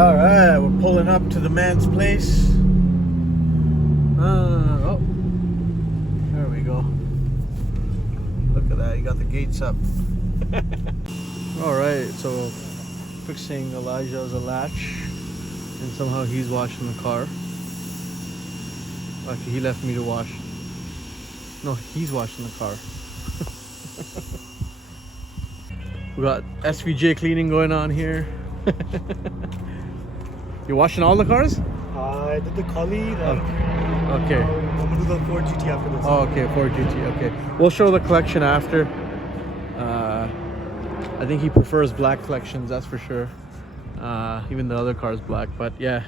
All right, we're pulling up to the man's place. Oh, there we go. Look at that, you got the gates up. All right, so fixing Elijah's latch, and somehow he's washing the car. Actually, he left me to wash. No, he's washing the car. We got SVJ cleaning going on here. You're washing all the cars? I did the Collie. Okay. I'm gonna do the Ford GT after this. Oh, okay, Ford GT. Okay, we'll show the collection after. I think he prefers black collections, that's for sure. Even the other car's black, but yeah,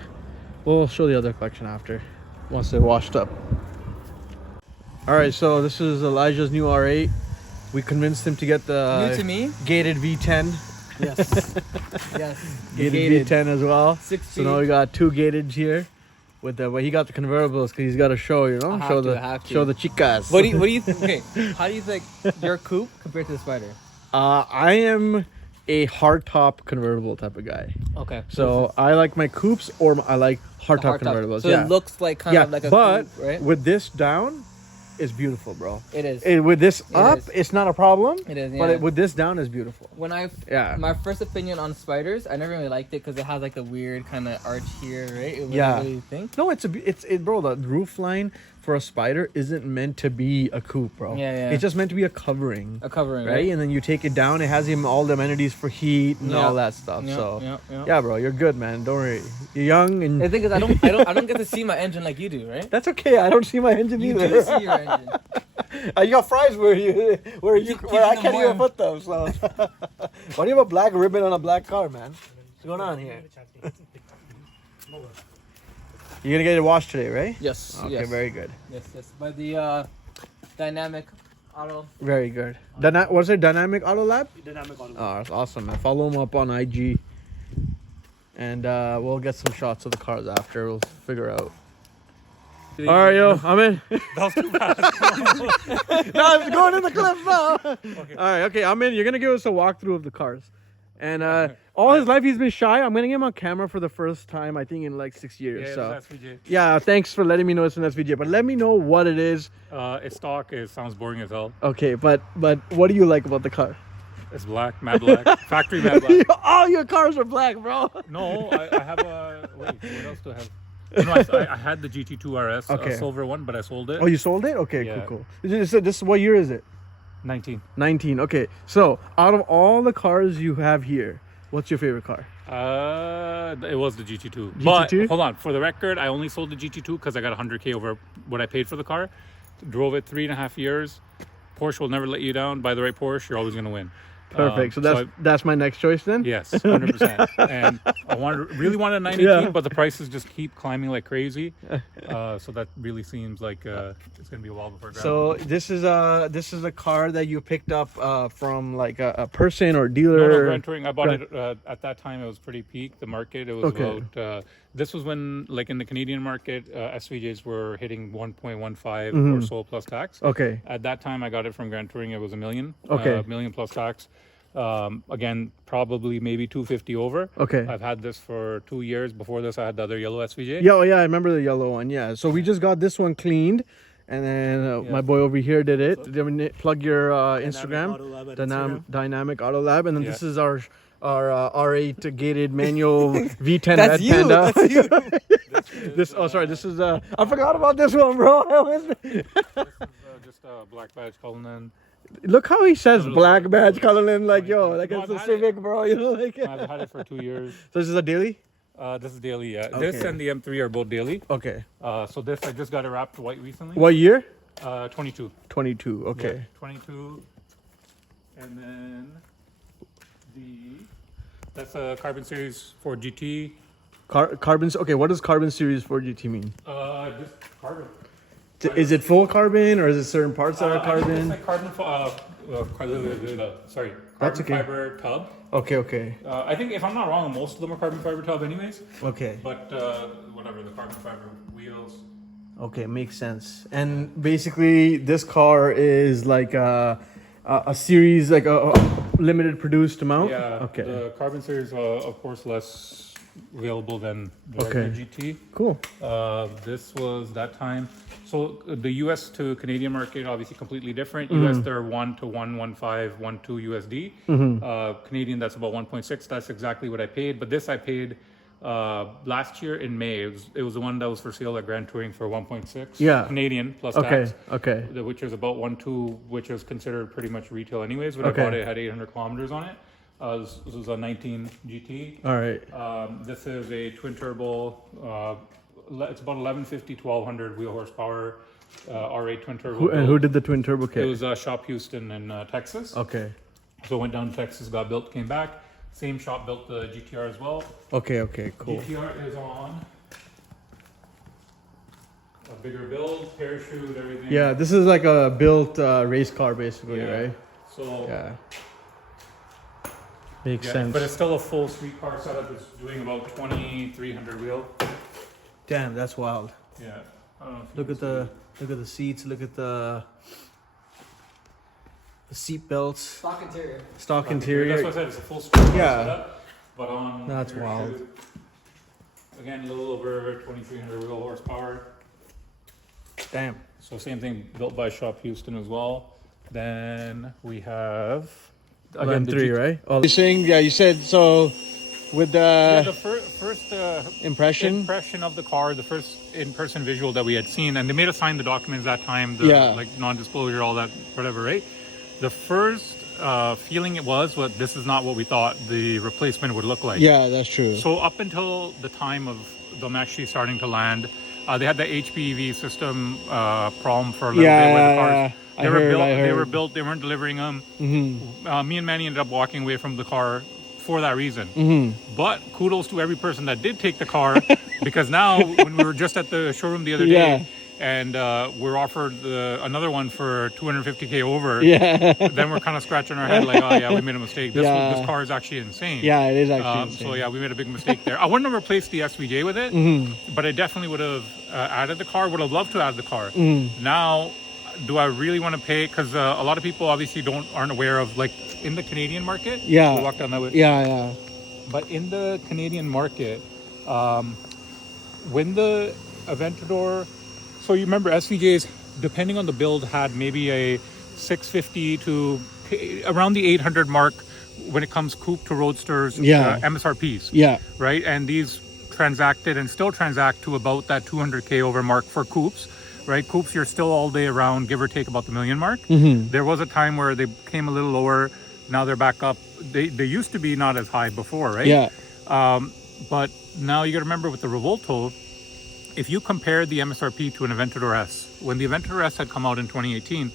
we'll show the other collection after once they're washed up. All right, so this is Elijah's new R8. We convinced him to get the new to me gated V10. Yes. Yes. Gated V10 as well. 6 So now we got two gated here. With the, well, he got the convertibles because he's got to show, you know, show the chicas. What do you think? Okay, how do you think your coupe compared to the Spider? I am a hardtop convertible type of guy. Okay. So I like my coupes, or I like hardtop convertibles. So yeah. it looks like kind of like a but coupe, right? with this down, it's beautiful, bro. It is. With this up, it's not a problem. It is, yeah. But with this down, is beautiful. When my first opinion on Spiders, I never really liked it because it has like the weird kind of arch here, right? What do you think? No, bro. The roof line for a Spider isn't meant to be a coupe, bro. Yeah. It's just meant to be a covering. A covering, right? And then you take it down. It has even all the amenities for heat and all that stuff. Yeah, bro, you're good, man. Don't worry. You're young and. The thing is, I don't get to see my engine like you do, right? That's okay. I don't see my engine either. You do see your engine. You got fries where I can't even put them. So. Why do you have a black ribbon on a black car, man? What's going on here? You're gonna get it washed today, right? Yes. Okay, yes. very good. Yes. By the Dynamic Auto. Very good. What's it? Dynamic Auto Lab? Dynamic Auto Lab. Oh, that's awesome, man. Follow him up on IG. And we'll get some shots of the cars after. We'll figure out. All right, yo, I'm in. That was too bad. No, it's going in the clip now. Okay. All right, okay, I'm in. You're going to give us a walkthrough of the cars. And all his life he's been shy. I'm going to get him on camera for the first time, I think, in like 6 years. Yeah, so. it's SVJ. Yeah, thanks for letting me know it's an SVJ. But let me know what it is. It's stock. It sounds boring as hell. Okay, but what do you like about the car? It's black, matte black. Factory matte black. All your cars are black, bro. No, I have a... Wait, what else do I have? No, I had the GT2 RS, a silver one, but I sold it. Oh, you sold it? Okay, yeah. cool. This what year is it? 19. 19. Okay. So, out of all the cars you have here, what's your favorite car? It was the GT2. GT2? But hold on, for the record, I only sold the GT2 because I got 100K over what I paid for the car. Drove it 3.5 years. Porsche will never let you down. Buy the right Porsche, you're always gonna win. Perfect. So that's my next choice then? Yes, 100%. And I really wanted a 918, but the prices just keep climbing like crazy. So that really seems like it's gonna be a while before I grab So it. this is a car that you picked up from like a person or dealer? No, Grand Touring. I bought it at that time. It was pretty peak. The market. It was about. This was when, like in the Canadian market, SVJs were hitting 1.15 or so plus tax. Okay. At that time, I got it from Grand Touring. It was $1 million. Okay. Million plus tax. Again, probably maybe 250 over. Okay. I've had this for 2 years. Before this, I had the other yellow SVJ. Yeah, I remember the yellow one. Yeah. So we just got this one cleaned, and then my boy over here did it. Plug your Instagram, Dynamic Auto Lab, and then this is our R8 gated manual V10 That's Red you. Panda. That's you. This is I forgot about this one, bro. This is just a black badge Cullinan. Look how he says black badge Cullinan, like like it's a Civic, bro. You know, like. I've had it for 2 years. So this is a daily. This is daily. Yeah. Okay. This and the M3 are both daily. Okay. So this I just got it wrapped white recently. What year? 22. 22. Okay. Yeah, 22. And then that's a Carbon Series 4 GT. Carbon. Okay, what does Carbon Series 4 GT mean? Just carbon. Is it full carbon or is it certain parts that are carbon? It's like carbon. Sorry. Carbon fiber tub. Okay. I think if I'm not wrong, most of them are carbon fiber tub, anyways. Okay. But whatever, the carbon fiber wheels. Okay, makes sense. And basically, this car is like a series, like a limited produced amount. Yeah. Okay. The Carbon Series, of course, less available than the regular GT. Cool. This was that time. So the US to Canadian market, obviously completely different. US, they're 1 to 115, 12 USD. Canadian, that's about 1.6. That's exactly what I paid. But this I paid last year in May. It was the one that was for sale at Grand Touring for 1.6. Yeah. Canadian plus tax. Okay. Which is about 1.2, which is considered pretty much retail anyways. When I bought it, it had 800 kilometers on it. This was a 19 GT. All right. This is a twin turbo. It's about 1150, 1200 wheel horsepower. R8 twin turbo. Who did the twin turbo kit? It was Shop Houston in Texas. Okay. So went down to Texas, got built, came back. Same shop built the GTR as well. Okay, cool. GTR is on a bigger build, parachute, everything. Yeah, this is like a built race car basically, right? So yeah. Makes sense. But it's still a full street car setup. It's doing about 2300 wheel. Damn, that's wild. Yeah. I don't know if Look at the seats. Look at the seat belts. Stock interior. That's what I said. It's a full street car Yeah. setup. But on That's wild. Again, a little over 2300 wheel horsepower. Damn. So same thing, built by Shop Houston as well. Then we have again M3, right? Oh, you're saying, yeah, you said so with the first impression of the car, the first in-person visual that we had seen, and they made us sign the documents that time, like non-disclosure, all that, whatever, right? The first feeling it was, this is not what we thought the replacement would look like. Yeah, that's true. So up until the time of them actually starting to land, they had the HPV system problem for a little bit with the cars. They were built, they weren't delivering them. Me and Manny ended up walking away from the car for that reason. But kudos to every person that did take the car, because now when we were just at the showroom the other day, and we're offered another one for 250K over, then we're kind of scratching our head like, oh yeah, we made a mistake. This car is actually insane. Yeah, it is actually insane. So yeah, we made a big mistake there. I wouldn't have replaced the SVJ with it, but I definitely would have added the car, would have loved to add the car. Now, do I really want to pay? Because a lot of people obviously aren't aware of, like, in the Canadian market. Yeah. We'll walk down that way. Yeah. But in the Canadian market, when the Aventador, so you remember SVJs, depending on the build, had maybe a 650 to around the 800 mark when it comes coupe to roadsters, MSRPs. Yeah. Right? And these transacted and still transact to about that 200K over mark for coupes. Right, coupes, you're still all day around, give or take about the million mark. There was a time where they came a little lower. Now they're back up. They used to be not as high before, right? Yeah. But now you got to remember with the Revuelto, if you compare the MSRP to an Aventador S, when the Aventador S had come out in 2018,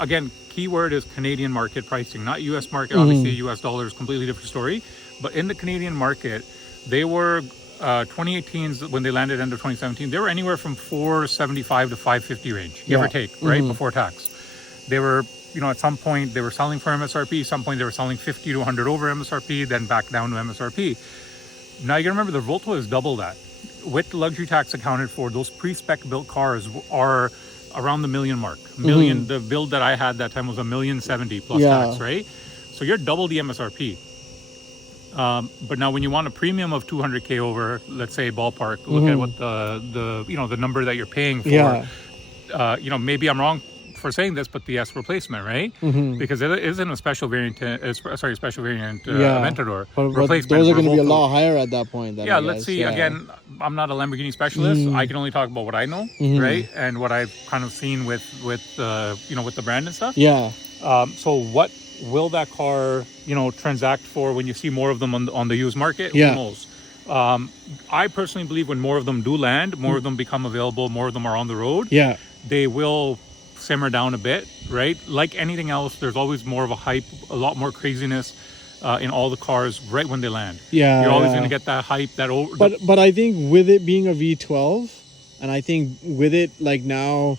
again, keyword is Canadian market pricing, not US market. Obviously, US dollar is completely different story. But in the Canadian market, they were 2018s when they landed end of 2017, they were anywhere from 475 to 550 range, give or take, right, before tax. They were, at some point they were selling for MSRP, some point they were selling 50 to 100 over MSRP, then back down to MSRP. Now you gotta remember the Revuelto is double that. With luxury tax accounted for, those pre-spec built cars are around the million mark. The build that I had that time was $1,070,000 plus tax, right? So you're double the MSRP. But now when you want a premium of 200K over, let's say ballpark, look at what the number that you're paying for. Maybe I'm wrong for saying this, but the S replacement, right? Because it isn't a special variant, Aventador replacement. Those are going to be a lot higher at that point. Let's see. Again, I'm not a Lamborghini specialist. I can only talk about what I know, right? And what I've kind of seen with the brand and stuff. Yeah. So what will that car, transact for when you see more of them on the used market? Who knows? I personally believe when more of them do land, more of them become available, more of them are on the road. Yeah. They will simmer down a bit, right? Like anything else, there's always more of a hype, a lot more craziness in all the cars right when they land. Yeah. You're always going to get that hype, But I think with it being a V12, and I think with it like now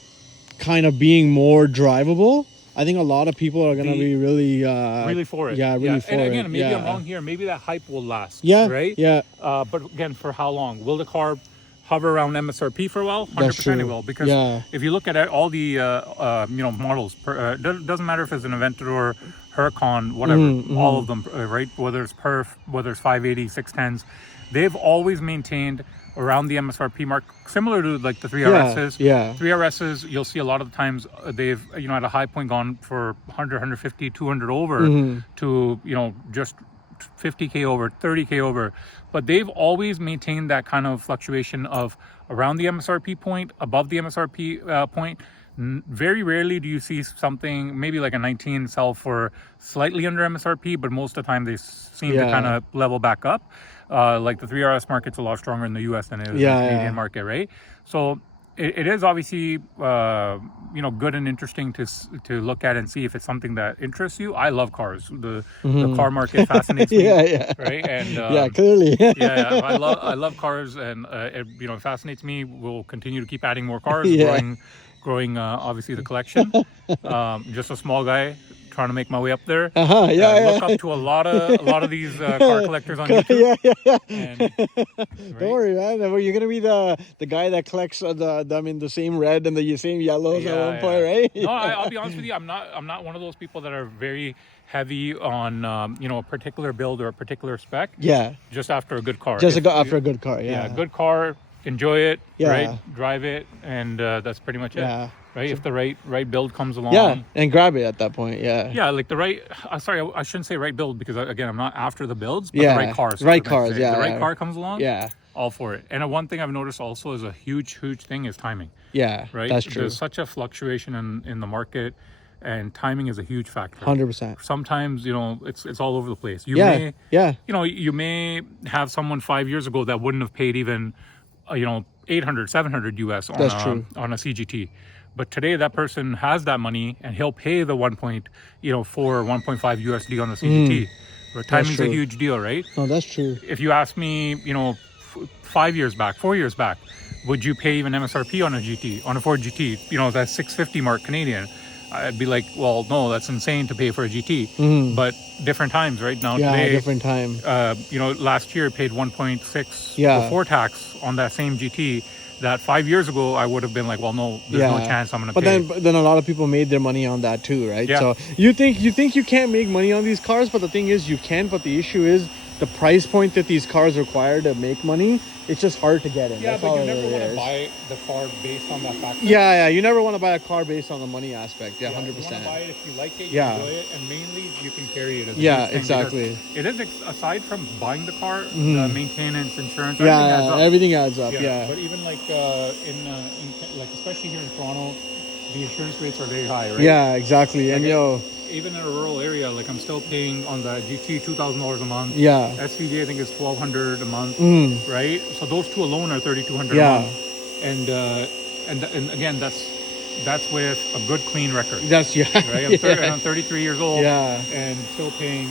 kind of being more drivable, I think a lot of people are going to be really for it. Yeah, really for it. And again, maybe I'm wrong here. Maybe that hype will last. Yeah. Right? Yeah. But again, for how long? Will the car hover around MSRP for a while? 100% it will. Because if you look at all the models, doesn't matter if it's an Aventador, Huracan, whatever, all of them, right? Whether it's Perf, whether it's 580, 610s, they've always maintained around the MSRP mark, similar to like the 3RSs. Yeah. 3RSs, you'll see a lot of the times they've, at a high point gone for 100, 150, 200 over to, just 50K over, 30K over. But they've always maintained that kind of fluctuation of around the MSRP point, above the MSRP point. Very rarely do you see something, maybe like a 19 sell for slightly under MSRP, but most of the time they seem to kind of level back up. Like the 3RS market's a lot stronger in the US than it is in the Canadian market, right? So it is obviously, good and interesting to look at and see if it's something that interests you. I love cars. The car market fascinates me. Right? And clearly. I love cars, and it fascinates me. We'll continue to keep adding more cars, growing obviously the collection. Just a small guy trying to make my way up there. Look up to a lot of these car collectors on YouTube. And, right? Don't worry, man. You're gonna be the guy that collects them in the same red and the same yellows at one point, right? No, I'll be honest with you. I'm not one of those people that are very heavy on a particular build or a particular spec. Yeah. Just after a good car. After a good car. Yeah. Good car. Enjoy it. Right. Drive it, and that's pretty much it. Yeah. Right, if the right build comes along. Yeah, and grab it at that point. Yeah, like the right. Sorry, I shouldn't say right build, because again, I'm not after the builds, but the right cars. Right cars. The right car comes along. Yeah, all for it. And one thing I've noticed also is a huge thing is timing. Yeah, right. That's true. There's such a fluctuation in the market, and timing is a huge factor. 100%. Sometimes it's all over the place. You may have someone 5 years ago that wouldn't have paid even 800, 700 US on a CGT. But today that person has that money, and he'll pay the 1.5 USD on the CGT. Where timing's a huge deal, right? No, that's true. If you ask me, 5 years back, 4 years back, would you pay even MSRP on a Ford GT? That 650 mark Canadian. I'd be like, well, no, that's insane to pay for a GT. But different times, right? Now today, different time. Last year paid 1.6 before tax on that same GT. That 5 years ago, I would have been like, well, no, there's no chance I'm going to pay. But then a lot of people made their money on that too, right? Yeah. So you think you can't make money on these cars, but the thing is you can. But the issue is the price point that these cars require to make money. It's just hard to get in. Yeah, That's but all you it never really want to is. buy the car based on that factor. Yeah. You never want to buy a car based on the money aspect. Yeah, 100%. You want to buy it if you like it, you enjoy it, and mainly you can carry it as a Yeah, thing, exactly. It is, aside from buying the car, the maintenance, insurance, everything adds up. Everything adds up. But even like like especially here in Toronto, the insurance rates are very high, right? Yeah, exactly. And even in a rural area, like I'm still paying on the GT $2,000 a month. Yeah. SVJ I think is $1,200 a month, right? So those two alone are $3,200 a month. And again, that's with a good clean record. That's right. I'm 33 years old. Yeah. And still paying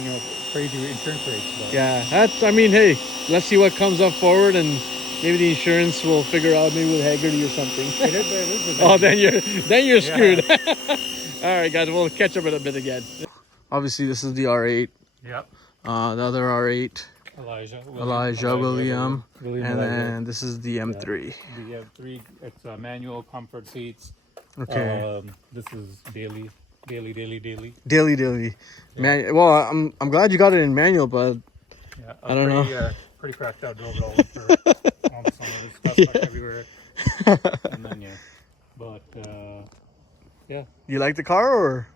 crazy insurance rates. But. Yeah. Hey, let's see what comes up forward, and maybe the insurance will figure out, maybe with Haggerty or something. It is. Oh, then you're screwed. All right, guys, we'll catch up in a bit again. Obviously, this is the R8. Yep. The other R8. Elijah William. And then this is the M3. The M3, it's manual comfort seats. Okay. This is daily. Daily. Man, well, I'm glad you got it in manual, but I don't know. Pretty cracked out drove it all for all the summer. There's stuff everywhere. And then You like the car, or?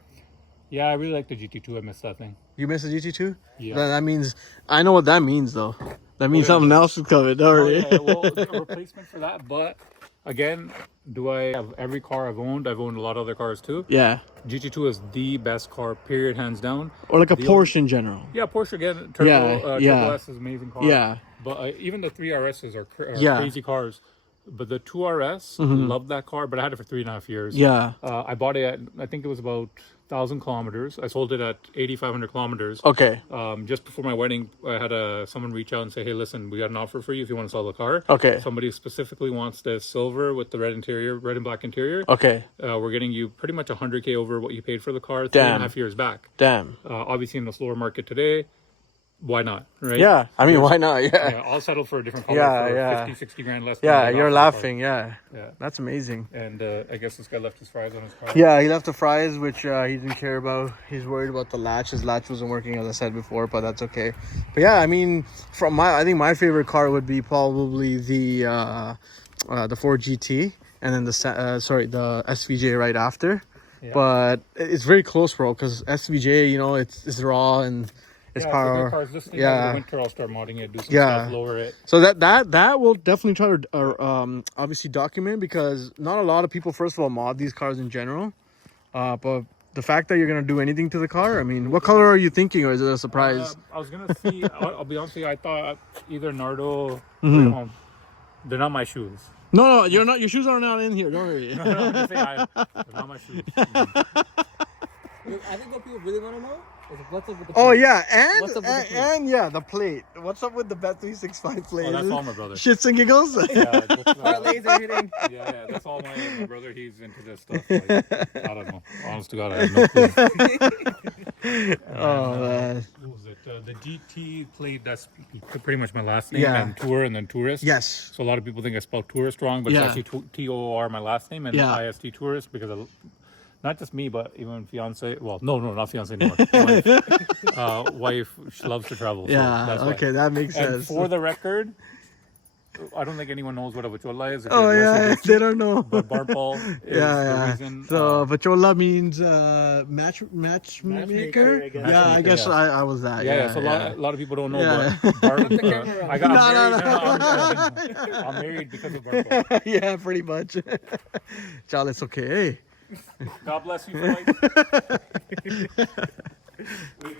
Yeah, I really like the GT2. I miss that thing. You miss the GT2? Yeah. That means, I know what that means though. That means something else is coming, don't it? Well, a replacement for that, but again, do I have every car I've owned? I've owned a lot of other cars too. Yeah. GT2 is the best car, period, hands down. Or like a Porsche in general. Yeah, Porsche again. Turbo S is an amazing car. Yeah. But even the 3RSs are crazy cars. But the 2RS, loved that car, but I had it for 3.5 years. Yeah. I bought it at, I think it was about 1,000 kilometers. I sold it at 8,500 kilometers. Okay. Just before my wedding, I had someone reach out and say, hey, listen, we got an offer for you if you want to sell the car. Okay. Somebody specifically wants the silver with the red and black interior. Okay. We're getting you pretty much 100K over what you paid for the car 3.5 years back. Damn. Obviously in the slower market today, why not, right? Yeah, I mean, why not? Yeah, I'll settle for a different color for 50, 60 grand less. Yeah, you're laughing. Yeah, that's amazing. And I guess this guy left his fries on his car. Yeah, he left the fries, which he didn't care about. He's worried about the latch. His latch wasn't working, as I said before, but that's okay. But yeah, I mean, I think my favorite car would be probably the Ford GT, and then the SVJ right after. Yeah. But it's very close, bro, because SVJ, you know, it's raw and it's power. Cars. This thing over the winter, I'll start modding it, do some stuff, lower it. So that will definitely try to obviously document, because not a lot of people, first of all, mod these cars in general. But the fact that you're gonna do anything to the car, I mean, what color are you thinking, or is it a surprise? I was gonna see. I'll be honest with you. I thought either Nardo. They're not my shoes. No, you're not. Your shoes are not in here. Don't worry. No, I'm just saying, they're not my shoes. I think what people really want to know is what's up with the plate. Oh yeah, and the plate. What's up with the Bet365 plate? Oh, that's all my brother. Shits and giggles. Parlays are hitting. Yeah, that's all my brother. He's into this stuff. Like, I don't know. Honest to God, I have no clue. Oh man. What was it? The GT plate. That's pretty much my last name, and Tour, and then Tourist. Yes. So a lot of people think I spelled Tourist wrong, but it's actually TOR, my last name, and IST Tourist, because of, not just me, but even fiance. Well, no, not fiance anymore. Wife, she loves to travel. Yeah, so that's okay, that makes sense. And for the record, I don't think anyone knows what a Vachola is. Oh yeah, they don't know. But Barpal is the reason. So Vachola means matchmaker. I guess I was that. Yeah. So a lot of people don't know. But I'm married because of Barpal. Yeah, pretty much. Child, it's okay. God bless you for life.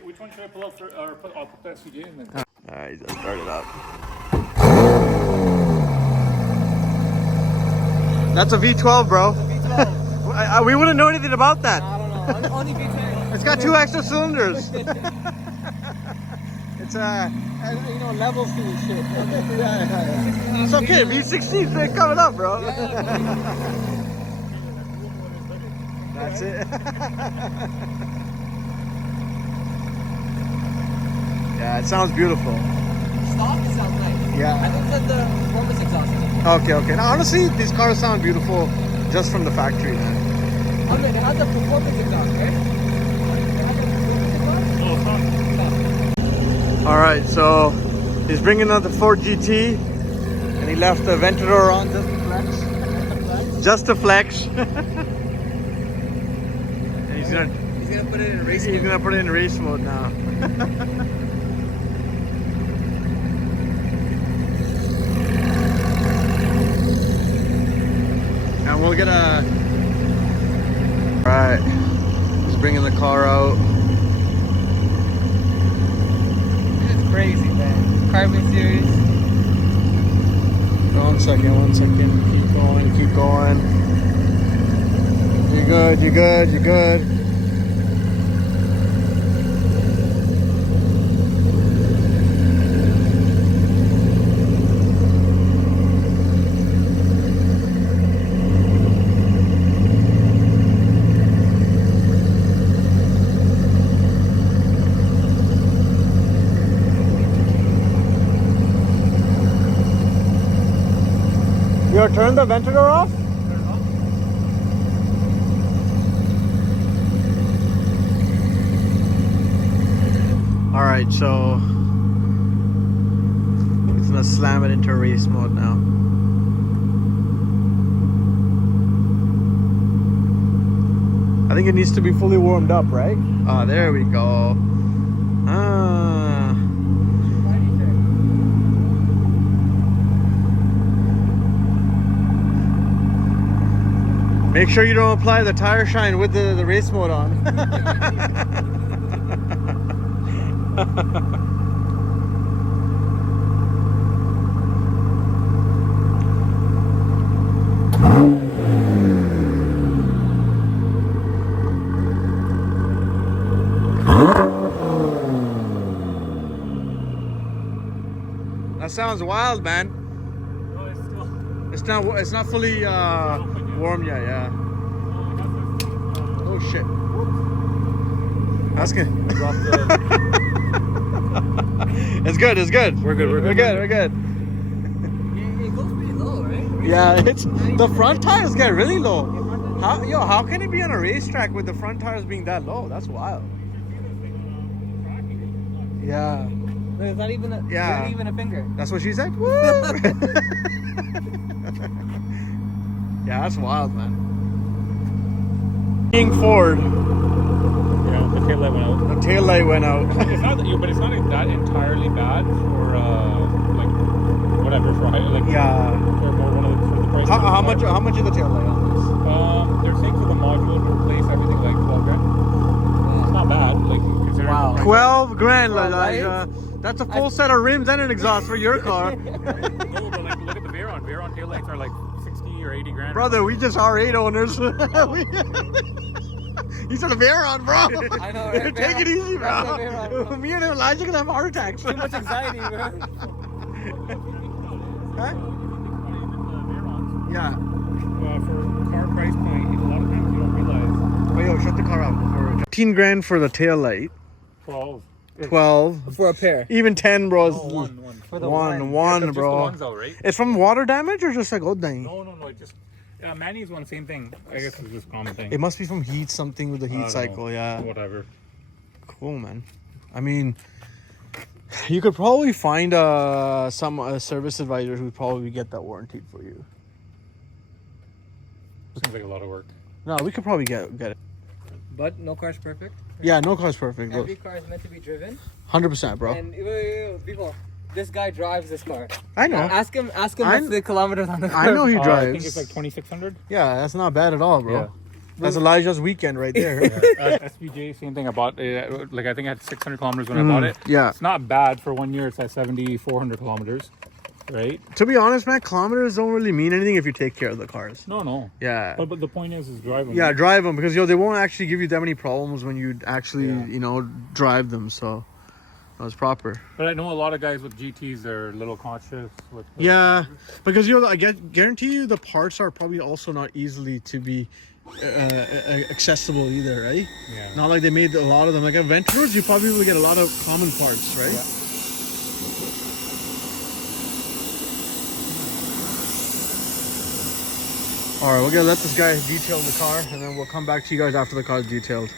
Which one should I pull up for? Or I'll put the SVJ in then. All right, let's start it up. That's a V12, bro. It's a V12. We wouldn't know anything about that. I don't know. Only V10. It's got 2 extra cylinders. It's level 2 shit. It's okay. V16's been coming up, bro. That's it. Yeah, it sounds beautiful. Stock, it sounds nice. Yeah. I think that the performance exhaust is Okay. Now, honestly, these cars sound beautiful just from the factory, man. I mean, it has a performance exhaust, right? All right, so he's bringing out the Ford GT, and he left the Aventador on just to flex. And he's gonna put it in race mode. He's gonna put it in race mode now. And we'll get a... Right, he's bringing the car out. It's crazy, man. Carbon series. One second. Keep going. You're good. You turn the Aventador off? All right, so it's gonna slam it into race mode now. I think it needs to be fully warmed up, right? Oh, there we go. Make sure you don't apply the tire shine with the race mode on. That sounds wild, man. No, it's not fully warm yet, yeah. Oh shit. That's good. It's good. It's good. We're good. We're good. We're good. It goes pretty low, right? Yeah, it's the front tires get really low. How can it be on a racetrack with the front tires being that low? That's wild. Yeah. There's not even a, Yeah. not even a finger. That's what she said? Woo! Yeah, that's wild, man. King Ford. Yeah, the tail light went out. The tail light went out. It's not, but it's not that entirely bad for like whatever for like Yeah. for more one of the, for the price. How much is the tail light on They're saying for the module to replace everything like 12 grand. It's not bad, like considering. Wow. the this? price. 12 grand, For a Elijah. That's a full set of rims and an exhaust for your car. No, but like look at the Veyron. Veyron taillights are like 60 or 80 grand. Brother, we just R8 owners. He's on a Veyron, bro. I know, right? Take it easy, That's a bro. Veyron, bro. Me and Elijah gonna have heart attacks. Too much anxiety, bro. Huh? Veyrons, Yeah. for car price point, a lot of times you don't realize. Wait, yo, shut the car off. 15 grand for the tail light. 12. 12. For a pair. Even 10, bro. No, one. For the One, Yeah, just bro. the ones though, right? It's from water damage or just like old thing? No, it just Manny's one, same thing. I guess it's just a common thing. It must be from heat, something with the I heat don't cycle, know. yeah. Whatever. Cool, man. I mean, you could probably find some service advisor who'd probably get that warranted for you. Seems like a lot of work. No, we could probably get it. But no car's perfect. Yeah, no car's perfect, bro. Every car is meant to be driven. 100%, bro. And people, this guy drives this car. I know. Ask him what's the kilometers on the car. I know he I drives. think it's like 2,600. Yeah, that's not bad at all, bro. Yeah. That's Elijah's weekend right there. SVJ, same thing. I bought it. Like I think I had 600 kilometers when I bought it. Yeah. It's not bad for 1 year. It's at 7,400 kilometers, right? To be honest, man, kilometers don't really mean anything if you take care of the cars. No. Yeah. But the point is driving. Yeah, drive them because they won't actually give you that many problems when you actually Yeah. drive them. So that's proper. But I know a lot of guys with GTs, they're a little conscious with. Yeah, because I guarantee you the parts are probably also not easily to be accessible either, right? Yeah. Not like they made a lot of them. Like at Ventures, you probably will get a lot of common parts, right? Yeah. All right, we're gonna let this guy detail the car, and then we'll come back to you guys after the car's detailed.